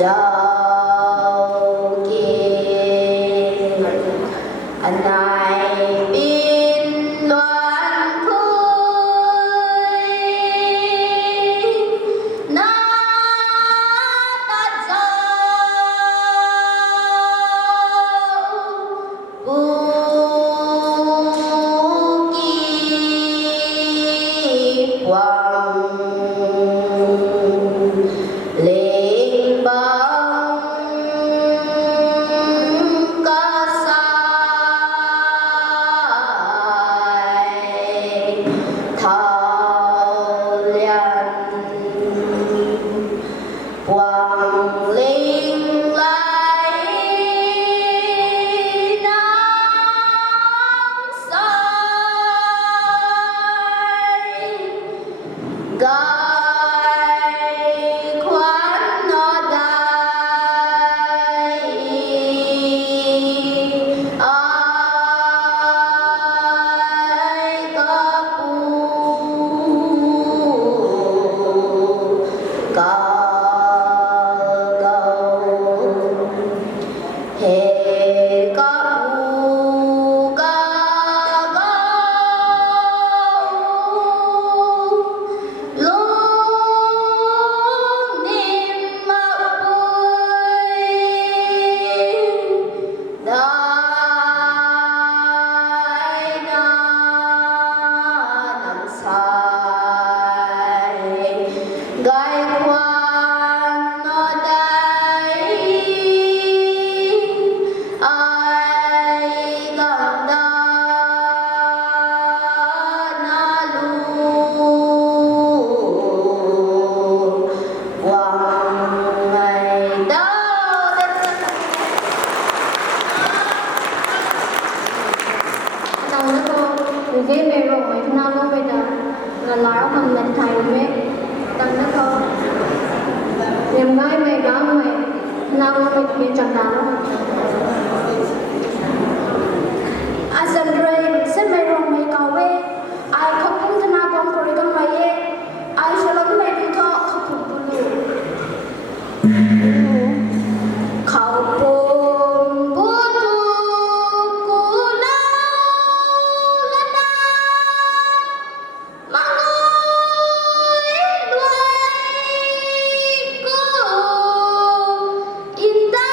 dầu kia anh này biên loạn khơi na ta dầu u kỳ quang lên bóng ca sai thao liên quang linh lại nắng sai gai khoan nó đai ai có có gầu hề có luôn niềm mộng vui đại na nằm sai gai khoan nó đây ai gần đó na lu quang ngày đó Chào các cô, từ ghế về rồi mấy năm nữa bây giờ là nói bằng lần thầy mẹ tặng các cô niềm gái mẹ đó mẹ năm mẹ miền trần đó Asandre sẽ mày rong mày cầu về ai không cũng thân nào con rồi con mày ye ai sẽ lắm mày đi thọ không phục vụ khẩu bùn bút tu cú lâu lần na mà ngồi đuôi cô in ta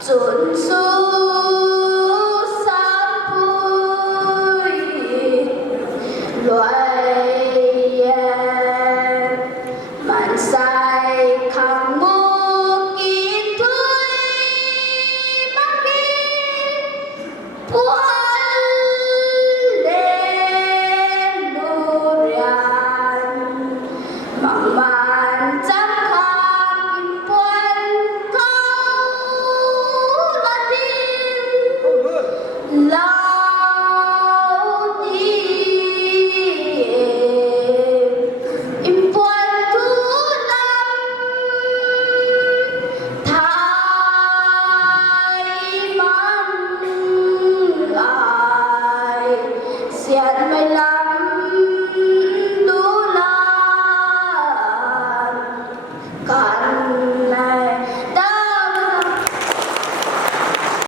Xuân su sám vui loài màn sai khang mô kỳ tươi bắc kinh buôn lên đô rian mặn màn chắc khang buôn câu la